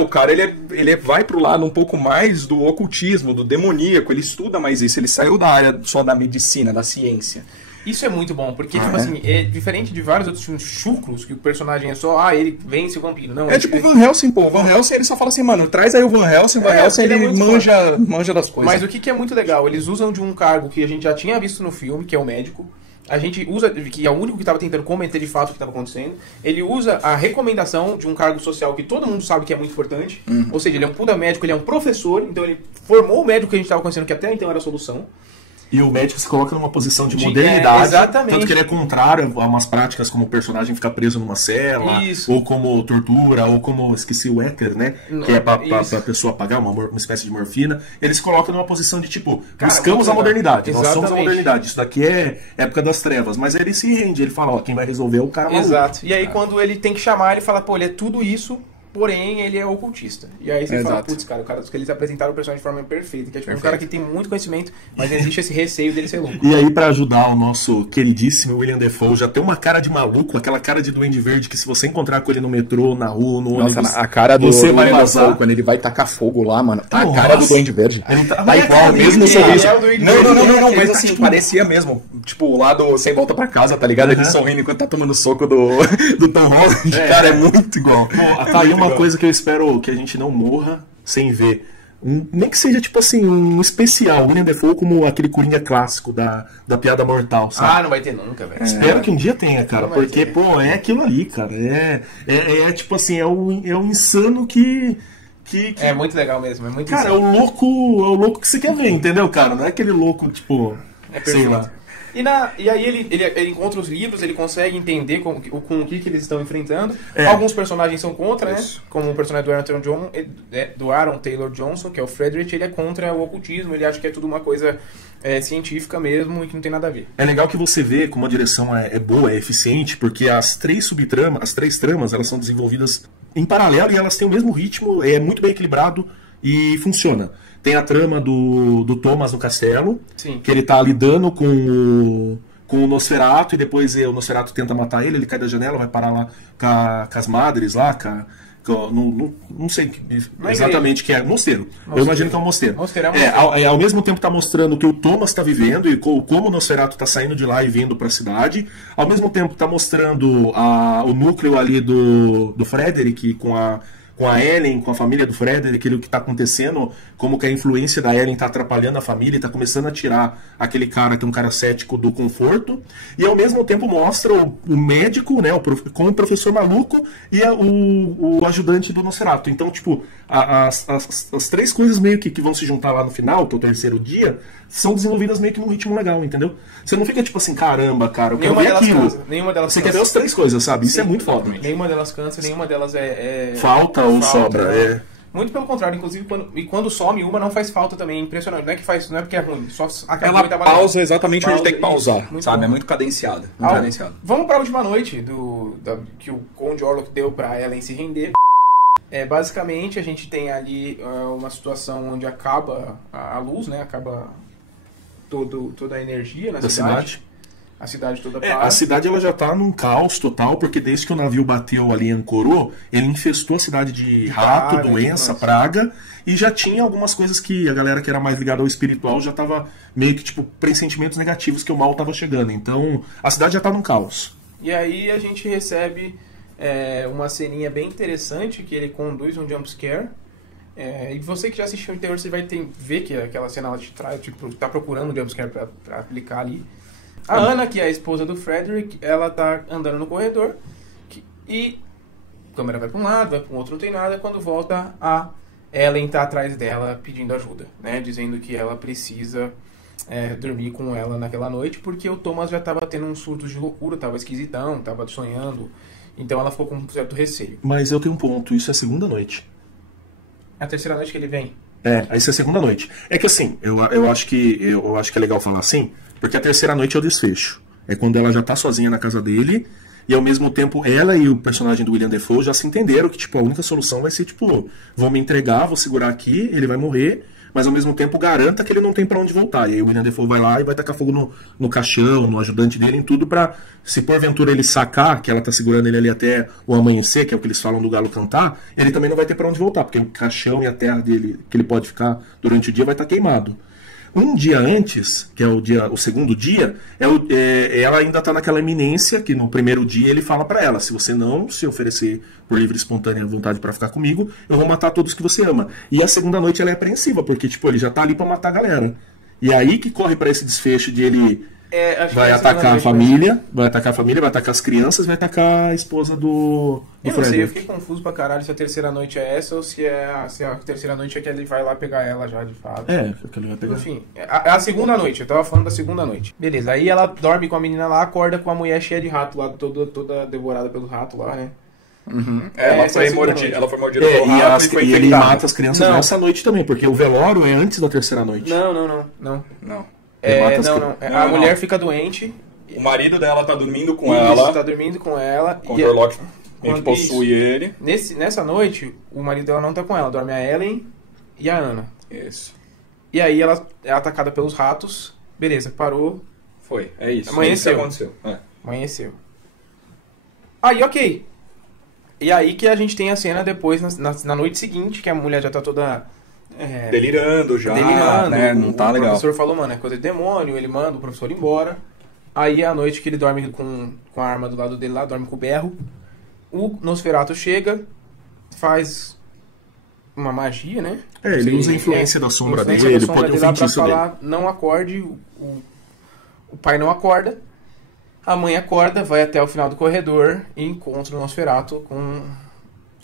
O cara ele vai pro lado um pouco mais do ocultismo, do demoníaco, ele estuda mais isso, ele saiu da área só da medicina, da ciência. Isso é muito bom, porque, tipo assim, é diferente de vários outros filmes chucros, que o personagem é só, ele vence o vampiro. Não, tipo o Van Helsing, pô. O Van Helsing, ele só fala assim, mano, traz aí o Van Helsing, ele manja das coisas. Mas o que é muito legal, eles usam de um cargo que a gente já tinha visto no filme, que é o médico. A gente usa, que é o único que estava tentando comentar de fato o que estava acontecendo. Ele usa a recomendação de um cargo social que todo mundo sabe que é muito importante. Ou seja, ele é um puta médico, ele é um professor, então ele formou o médico que a gente estava conhecendo, que até então era a solução. e o médico se coloca numa posição de modernidade. Exatamente. Tanto que ele é contrário a umas práticas como o personagem ficar preso numa cela, Isso. ou como tortura, ou como, esqueci o éter, né? Que é pra pessoa pagar uma espécie de morfina. Ele se coloca numa posição de tipo, buscamos a modernidade, nós somos a modernidade. Isso daqui é época das trevas. Mas aí ele se rende, ele fala, ó, quem vai resolver é o cara maluco. Exato. E aí quando ele tem que chamar, ele fala, pô, ele é tudo isso, porém ele é ocultista. E aí você fala, putz, cara, que eles apresentaram o personagem de forma perfeita, que é tipo um cara que tem muito conhecimento, mas existe esse receio dele ser louco. E aí, pra ajudar o nosso queridíssimo William Dafoe, já tem uma cara de maluco, aquela cara de Duende Verde, que se você encontrar com ele no metrô, na rua, no ônibus, a cara do você vai William vazar. Dafoe, quando ele vai tacar fogo lá, mano. Tá a Nossa. cara do Duende Verde. Ele tá Tá igual, mesmo sorriso. Não, Ele mas tá, assim, tipo, parecia mesmo. Tipo, lá do Sem Volta Pra Casa, tá ligado? Ele sorrindo enquanto tá tomando soco do Tom Holland. Cara, é muito igual. Pô, tá aí uma coisa que eu espero que a gente não morra sem ver. Nem que seja, tipo assim, um especial. William Dafoe como aquele Coringa clássico da piada mortal, sabe? Não vai ter nunca, velho. Espero que um dia tenha, cara. Não vai Porque, ter. pô, é aquilo ali, cara. É tipo assim, é um insano que É muito legal mesmo, é muito cara, é insano. o louco que você quer ver, entendeu, cara? Não é aquele louco, tipo, É sei perfeito. lá. E aí ele encontra os livros, ele consegue entender com o que eles estão enfrentando. É. Alguns personagens são contra, Isso. né? Como o personagem do Aaron Taylor Johnson, que é o Frederick, ele é contra o ocultismo, ele acha que é tudo uma coisa científica mesmo e que não tem nada a ver. É legal que você vê como a direção é boa, é eficiente, porque as três tramas, elas são desenvolvidas em paralelo e elas têm o mesmo ritmo, é muito bem equilibrado e funciona. Tem a trama do Thomas no castelo, Sim. que ele tá lidando com o Nosferatu, e depois o Nosferatu tenta matar ele cai da janela, vai parar lá com as madres lá, não sei exatamente o que é. Mosteiro. Eu imagino que é um mosteiro. Mosteiro é um mosteiro. Ao mesmo tempo tá mostrando que o Thomas tá vivendo e como o Nosferatu tá saindo de lá e vindo pra cidade. Ao mesmo tempo tá mostrando o núcleo ali do Frederick com a Ellen, com a família do Frederick, aquilo que está acontecendo, como que a influência da Ellen está atrapalhando a família e está começando a tirar aquele cara que é um cara cético do conforto, e ao mesmo tempo mostra o médico, né, com o professor maluco e o ajudante do Nosferatu. Então, tipo, as três coisas meio que vão se juntar lá no final, que é o terceiro dia, são desenvolvidas meio que num ritmo legal, entendeu? Você não fica tipo assim, caramba, cara, eu quero ver aquilo. Nenhuma delas Você quer ver as três coisas, sabe? Isso é muito foda. Nenhuma delas cansa, nenhuma delas Falta ou sobra, né? Muito pelo contrário, inclusive quando some uma não faz falta também, é impressionante. Não é porque é ruim, só acabou Ela e tá pausa exatamente onde tem que pausar, muito sabe? bom. É muito cadenciada. Vamos pra última noite que o Conde Orlok deu pra Ellen se render. Basicamente a gente tem ali uma situação onde acaba a luz, né? Acaba toda a energia na cidade. A cidade toda para. A cidade ela já tá num caos total, porque desde que o navio bateu ali e ancorou, ele infestou a cidade de rato, doença, praga, e já tinha algumas coisas que a galera que era mais ligada ao espiritual já tava meio que tipo pressentimentos negativos que o mal tava chegando. Então a cidade já tá num caos. E aí a gente recebe uma ceninha bem interessante que ele conduz um jumpscare. E você que já assistiu o interior, você vai ver que aquela cena ela te traz, tipo, tá procurando um jumpscare pra aplicar ali. A Ana, que é a esposa do Frederick, ela tá andando no corredor e a câmera vai pra um lado, vai pra um outro, não tem nada. Quando volta, a Ellen tá atrás dela pedindo ajuda, né? Dizendo que ela precisa dormir com ela naquela noite, porque o Thomas já tava tendo um surto de loucura, tava esquisitão, tava sonhando. Então ela ficou com um certo receio. Mas eu tenho um ponto, isso é segunda noite. É a terceira noite que ele vem. Isso é segunda noite. É que assim, eu acho que é legal falar assim, porque a terceira noite é o desfecho. É quando ela já tá sozinha na casa dele, e ao mesmo tempo ela e o personagem do William Dafoe já se entenderam que tipo, a única solução vai ser tipo, vou me entregar, vou segurar aqui, ele vai morrer, mas ao mesmo tempo garanta que ele não tem pra onde voltar. E aí o William Dafoe vai lá e vai tacar fogo no caixão, no ajudante dele, em tudo pra, se porventura ele sacar, que ela tá segurando ele ali até o amanhecer, que é o que eles falam do galo cantar, ele também não vai ter pra onde voltar, porque o caixão e a terra dele, que ele pode ficar durante o dia, vai estar queimado. Um dia antes, que é o segundo dia, ela ainda está naquela iminência que no primeiro dia ele fala para ela: se você não se oferecer por livre e espontânea vontade para ficar comigo, eu vou matar todos que você ama. E a segunda noite ela é apreensiva, porque tipo, ele já tá ali para matar a galera. E aí que corre para esse desfecho de ele Acho que vai é a segunda atacar a noite, família, vai atacar a família, vai atacar as crianças, vai atacar a esposa do Eu não sei, eu Frederick. fiquei confuso pra caralho se a terceira noite é essa ou se a terceira noite é que ele vai lá pegar ela já, de fato. Que ele vai pegar. Enfim, é a segunda noite, eu tava falando da segunda noite. Beleza, aí ela dorme com a menina lá, acorda com a mulher cheia de rato lá, toda devorada pelo rato lá, né? Ela Essa é a foi segunda mordida, noite. ela foi mordida pelo E, rato e foi e ele infectada. mata as crianças Não. nessa noite também, porque o velório é antes da terceira noite. Não. Não. Ele mata as Não. crianças. A Não, mulher não. fica doente. O marido dela tá dormindo com Isso, ela. tá dormindo com ela. O e Sherlock Quando possui ele. nessa noite, o marido dela não tá com ela. Dorme a Ellen e a Ana. Isso. E aí ela é atacada pelos ratos. Beleza, parou. Foi, é isso. Amanheceu. É isso que aconteceu. É. Amanheceu. Aí, ok. E aí que a gente tem a cena depois, na noite seguinte, que a mulher já tá toda... Delirando já, delirando. né? Não tá o legal. professor falou, mano, é coisa de demônio. Ele manda o professor embora. Aí é a noite que ele dorme com a arma do lado dele lá, dorme com o berro. O Nosferatu chega, faz uma magia, né? Ele usa a influência da sombra influência dele, da sombra pode dele o lá pra feitiço dele. falar, não acorde, o pai não acorda. A mãe acorda, vai até o final do corredor e encontra o Nosferatu com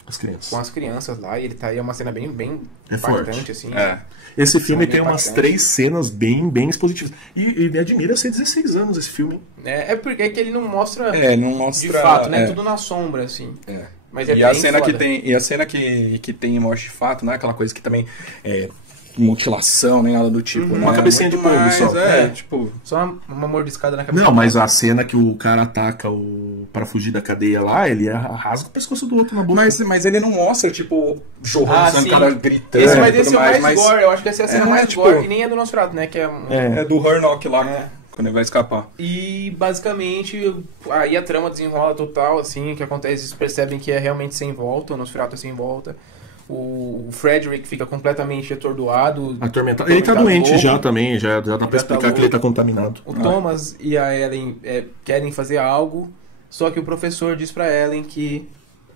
As crianças. as crianças lá. E ele tá aí, é uma cena bem É impactante, forte. assim. É. Esse filme Bem tem umas impactante. 3 cenas bem expositivas. E me admira ser 16 anos esse filme. É porque é que ele não mostra Não mostra... de fato, né? é. Tudo na sombra, assim. É. Mas é E a bem cena foda. que tem, e a cena que tem morte de fato, não é aquela coisa que também é mutilação, nem nada do tipo. Uma né? cabecinha de Muito polvo mais, só. É, É. tipo... Só uma mordiscada na cabeça. Não, mas a cena que o cara ataca pra fugir da cadeia lá, ele rasga o pescoço do outro na boca. Mas ele não mostra, tipo, jorrando sangue, sim. cara gritando Esse, e mas tudo esse é o mais, mais mas gore. Eu acho que essa é a cena não é, mais tipo- gore. E nem é do Nosferatu, né? Que é... é do Hurnock lá, quando ele vai escapar. E basicamente aí a trama desenrola total, assim, o que acontece, eles percebem que é realmente sem volta, o Nosferatu é sem volta. O Frederick fica completamente atordoado. Atormentado. Ele tá doente louco. já também, já dá pra tá explicar que louco. ele tá contaminado. O Thomas e a Ellen querem fazer algo, só que o professor diz pra Ellen que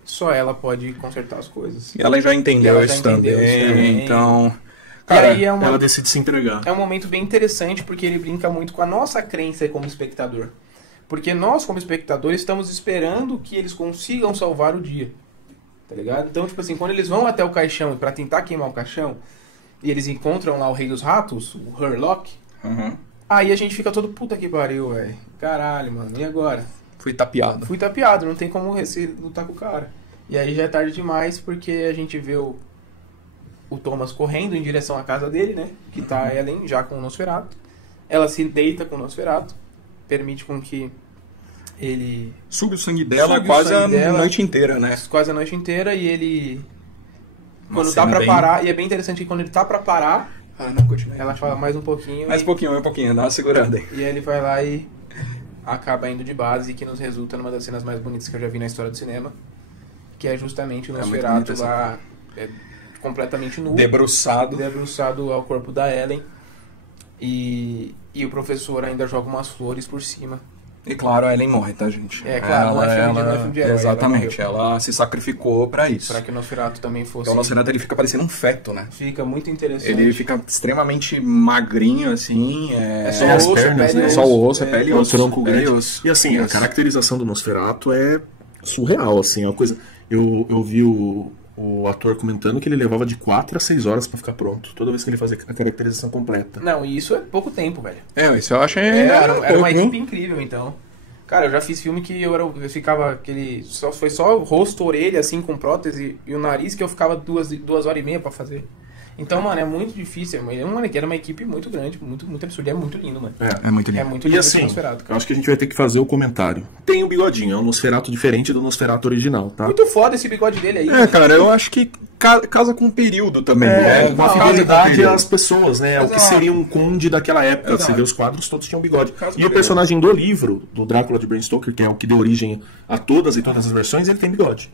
só ela pode consertar as coisas. E ela já entendeu, Ela já isso, entendeu também, isso também. então... E Cara, aí Ela decide se entregar. é um momento bem interessante porque ele brinca muito com a nossa crença como espectador. Porque nós, como espectadores, estamos esperando que eles consigam salvar o dia. Tá ligado? Então, tipo assim, quando eles vão até o caixão pra tentar queimar o caixão e eles encontram lá o Rei dos Ratos, o Hurlock, aí a gente fica todo puta que pariu, velho. Caralho, mano, e agora? fui tapeado. Fui tapeado, não tem como lutar com o cara. E aí já é tarde demais porque a gente vê o Thomas correndo em direção à casa dele, né? Que tá a Ellen já com o Nosferatu. Ela se deita com o Nosferatu, permite com que ele Suga o sangue dela Suga o quase sangue a dela. noite inteira, né? quase a noite inteira e ele Uma quando tá cena pra bem- parar, e é bem interessante que quando ele tá pra parar, Não, continua. ela fala mais um pouquinho Mais e, um pouquinho, dá uma segurada aí. e ele vai lá e acaba indo de base, que nos resulta numa das cenas mais bonitas que eu já vi na história do cinema, que é justamente o muito Nosferatu bonita essa lá completamente nu, Debruçado. debruçado ao corpo da Ellen, e o professor ainda joga umas flores por cima. E claro, a Ellen morre, tá, gente? É, claro, não é filme de herói, Exatamente, ela ela se sacrificou pra isso. Para que o Nosferatu também fosse... Então o Nosferatu ele fica parecendo um feto, né? Fica muito interessante. Ele fica extremamente magrinho, assim. É só as osso, pernas, pele né? e Só o osso, é É, pele e É um osso. tronco Pele e grande. osso. E assim, a Isso. caracterização do Nosferatu é surreal, assim, é uma coisa... Eu vi o ator comentando que ele levava de 4 a 6 horas pra ficar pronto, toda vez que ele fazia a caracterização completa. Não, e isso é pouco tempo, velho. Isso eu acho Era uma pouco, equipe incrível, então. Cara, eu já fiz filme que eu ficava aquele... Foi só o rosto, orelha, assim, com prótese, e o nariz que eu ficava 2h30 pra fazer. Então, mano, é muito difícil. Era uma equipe muito grande, muito absurda. É muito lindo, mano. É muito lindo. É muito E lindo assim, esse Nosferatu, eu cara. acho que a gente vai ter que fazer o comentário. Tem o bigodinho, é um Nosferatu diferente do Nosferatu original, tá? Muito foda esse bigode dele aí. Cara, eu acho que casa com o período também. Uma não, fidelidade não, às pessoas, né? O que Exato. seria um conde daquela época. Exato. Você vê os quadros, todos tinham bigode. Casa com E o bigode. personagem do livro, do Drácula de Bram Stoker, que é o que deu origem a todas as versões, ele tem bigode.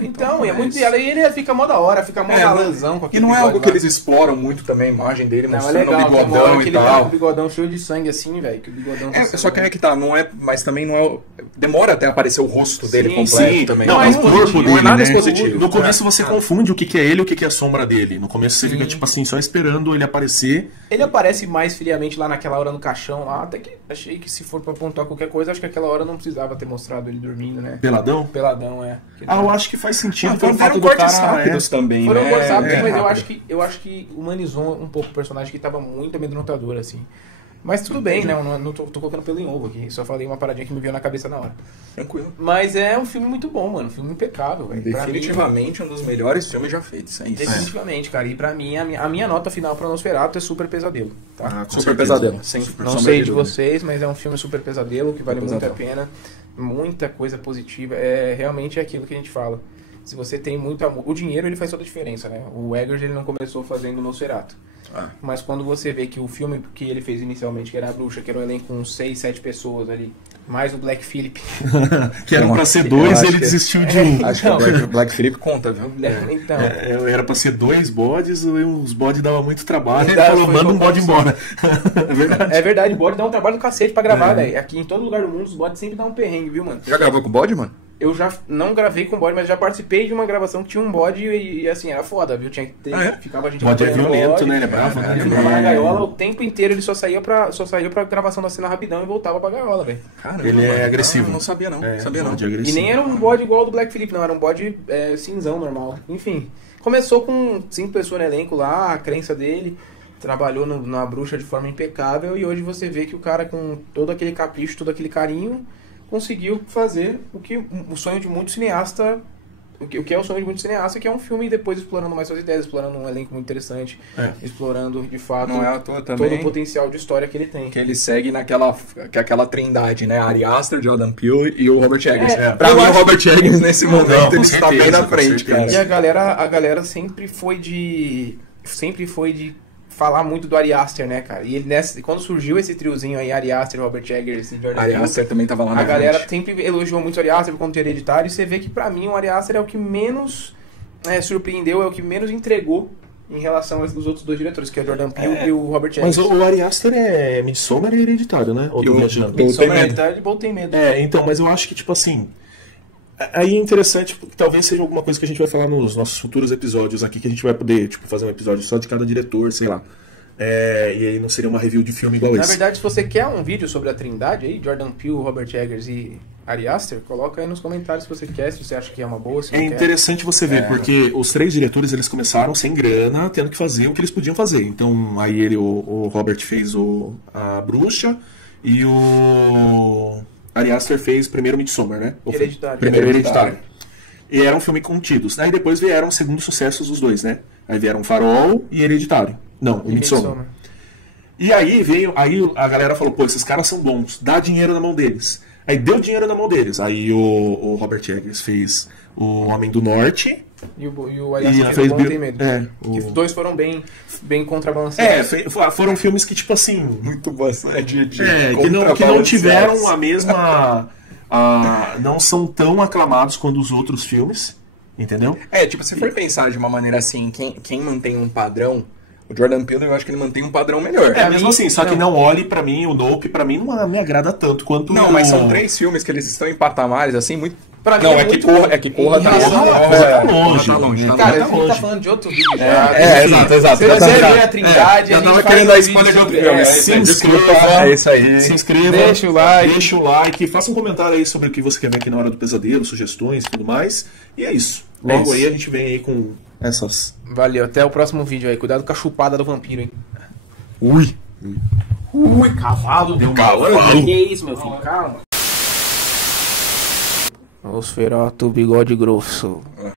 Então, e é muito... E ele fica mó da hora, fica mó galanzão com E aquele não é algo bigode que lá. eles exploram muito também, a imagem dele Não, é mostrando legal, o bigodão que e ele tá com tal. o bigodão cheio de sangue assim, velho. Que o bigodão tá Só que é que tá, não é, mas também não é. Demora até aparecer o rosto dele Sim, completo sim. também. Não, Não é é o corpo expositivo, dele, não é nada né? expositivo. No começo você confunde o que é ele e o que é a sombra dele. No começo você fica, tipo assim, só esperando ele aparecer. Ele aparece mais friamente lá naquela hora no caixão lá, até que Achei que se for pra pontuar qualquer coisa, acho que aquela hora não precisava ter mostrado ele dormindo, né? Peladão? Peladão, é. Eu acho que faz sentido pelo Foram fato do cortes cara... rápidos também, Foram né? cortes rápidos, mas rápido. eu acho que humanizou um pouco o personagem que tava muito amedrontador, assim. Mas tudo bem, né? Eu não tô colocando pelo em ovo aqui. Só falei uma paradinha que me veio na cabeça na hora. Tranquilo. Mas é um filme muito bom, mano. Um filme impecável, velho. Pra Definitivamente um dos melhores filmes já feitos. É mim, isso. definitivamente, cara. E pra mim, a minha nota final pra Nosferatu é Super Pesadelo. Tá? Ah, com Super certeza. pesadelo. Sem Não sombra sei de dúvida. vocês, mas é um filme super pesadelo que vale muito a Pesadelo. pena. Muita coisa positiva. É realmente aquilo que a gente fala. Se você tem muito amor. O dinheiro ele faz toda a diferença, né? O Eggers ele não começou fazendo Nosferatu. Ah. Mas quando você vê que o filme que ele fez inicialmente, que era a Bruxa, que era um elenco com 6, 7 pessoas ali, mais o Black Phillip. Que eram pra ser Eu 2 acho e ele que- desistiu de um. Acho que o Black Phillip conta, viu? Então, Era pra ser 2 bodes, e os bodes davam muito trabalho. Ele Verdade, falou, foi manda um uma bode opção. embora. É verdade. é verdade, o bode dá um trabalho do cacete pra gravar, velho. Aqui em todo lugar do mundo os bodes sempre dão um perrengue, viu, mano? Já gravou com o bode, mano? Eu já não gravei com bode, mas já participei de uma gravação que tinha um bode e assim, era foda, viu? Tinha que ter, ficava a gente Bode é acompanhando o violento, bode. né? Ele é bravo, né? Ele ficava na gaiola o tempo inteiro, ele só saía pra gravação da cena rapidão e voltava pra gaiola, velho. Caramba, Ele é mano. agressivo. Ah, não sabia não. É, sabia não. bode E agressivo. nem era um bode igual ao do Black Phillip, não, era um bode cinzão normal. Enfim, começou com 5 pessoas no elenco lá, a crença dele, trabalhou na Bruxa de forma impecável e hoje você vê que o cara com todo aquele capricho, todo aquele carinho, conseguiu fazer o sonho de muito cineasta, o que é o sonho de muito cineasta, que é um filme depois explorando mais suas ideias, explorando um elenco muito interessante, explorando de fato Não é à toa todo também o potencial de história que ele tem. que ele segue aquela trindade, né? Ari Aster, Jordan Peele e o Robert Eggers. Pra eu mim, o acho Robert Eggers, nesse momento, Não, com ele está bem certeza, na com frente, certeza. cara. E a galera sempre foi de falar muito do Ari Aster, né, cara? E ele quando surgiu esse triozinho aí, Ari Aster, Robert Eggers e Jordan Ari Peele, Aster também tava lá na a galera frente. sempre elogiou muito o Ari Aster por conta de Hereditário, e você vê que pra mim o Ari Aster é o que menos surpreendeu, é o que menos entregou em relação aos outros dois diretores, que é o Jordan Peele e o Robert Eggers. Mas o Ari Aster é Midsommar e Hereditário, né? Ou tô viajando? Midsommar e Hereditário, Botei Medo. Então, mas eu acho que, tipo assim... Aí é interessante, porque talvez seja alguma coisa que a gente vai falar nos nossos futuros episódios aqui, que a gente vai poder, tipo, fazer um episódio só de cada diretor, sei lá. E aí não seria uma review de filme igual Na esse. verdade, se você quer um vídeo sobre a trindade aí, Jordan Peele, Robert Eggers e Ari Aster, coloca aí nos comentários se você quer, se você acha que é uma boa, se É não quer. interessante você ver, porque os 3 diretores, eles começaram sem grana, tendo que fazer o que eles podiam fazer. Então, aí o Robert fez a Bruxa e o Ari Aster fez primeiro Midsommar, né? Hereditário. Primeiro Hereditário. E era um filme contidos. Aí depois vieram segundos sucessos os dois, né? Aí vieram Farol e Hereditário. Não, o Midsommar. E aí a galera falou, pô, esses caras são bons, dá dinheiro na mão deles. Aí deu dinheiro na mão deles. Aí o Robert Eggers fez O Homem do Norte. E o Ari E Aster fez fez Botei Medo. Que o- os dois foram bem contrabalanceados. Foram filmes que, tipo assim... Muito bastante que não tiveram a mesma... não são tão aclamados quanto os outros filmes, entendeu? Tipo, se for pensar de uma maneira assim, quem mantém um padrão, o Jordan Peele, eu acho que ele mantém um padrão melhor. Mesmo assim, só que não olhe pra mim, o Nope pra mim não me agrada tanto quanto Não, mas são 3 filmes que eles estão em patamares, assim, muito... Pra mim Não, é é que muito Corra, bom. é que Corra Em tá relação longe. a- Corra tá longe. Tá longe, tá Cara, longe. a gente tá longe. falando de outro vídeo já. Exato. Se você ver a trindade, Já a tava gente querendo faz dar um spoiler de vídeo outro sobre- filme. Se inscreva, É isso aí. se inscreva, Deixa o like. faça um comentário aí sobre o que você quer ver aqui na Hora do Pesadelo, sugestões e tudo mais. E é isso. Logo isso. aí a gente vem aí com essas... Valeu, até o próximo vídeo aí. Cuidado com a chupada do vampiro, hein? Ui! Ui, cavalo do cavalo. Que isso, meu filho? Calma. Nosferatu, bigode grosso.